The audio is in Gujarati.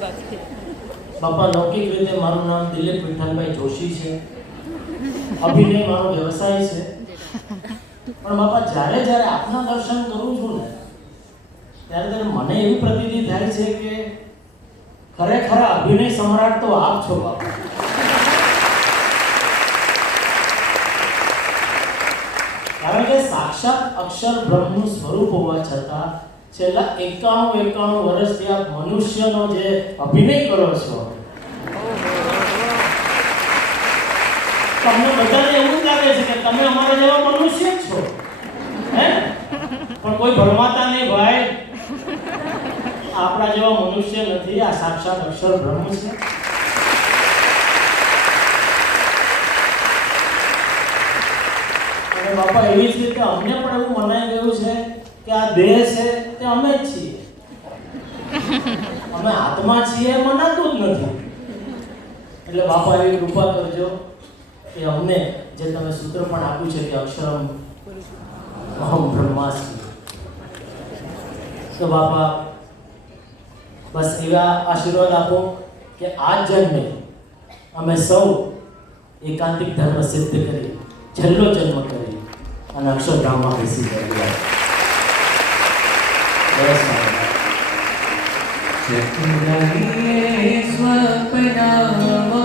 બાપા લૌકિક રીતે મારું નામ દિલીપ વિઠ્ઠલભાઈ જોશી છે, અભિનય મારો વ્યવસાય છે, પણ બાપા જ્યારે જ્યારે આપના દર્શન કરું છું ને ત્યારે મને એવી પ્રતીતિ થાય છે કે ખરેખર અભિનય સમ્રાટ તો આપ છો બાપા. કારણ કે સાક્ષાત અક્ષર બ્રહ્મનું સ્વરૂપ હોવા છતાં છેલ્લા 91 વર્ષથી આપ મનુષ્યનો જે અભિનય કરો છો, તમને બધાને એવું જ લાગે છે કે તમે અમારા જેવા મનુષ્ય જ છો, હે? પણ કોઈ ભરમાતા નહીં ભાઈ, આપણા જેવા મનુષ્ય નથી, આ સાક્ષાત અક્ષર બ્રહ્મ છે. અને બાપા એવી જ રીતે અમને પણ એવું મનાઈ ગયું છે કે આ દેહ છે તે અમે જ છીએ, અમે આત્મા છીએ મનાતું જ નથી. એટલે બાપા એવી કૃપા કરજો કે અમને જે તમે સૂત્ર પણ આપ્યું છે કે અક્ષરમ અહમ બ્રહ્માસ્મિ, તો બાપા બસ એવા આશીર્વાદ આપો કે આ જન્મે અમે સૌ એકાંતિક ધર્મ સિદ્ધ કરી છેલ્લો જન્મ કરી અને અક્ષરધામમાં બેસી ગયા. સ્વપ્ના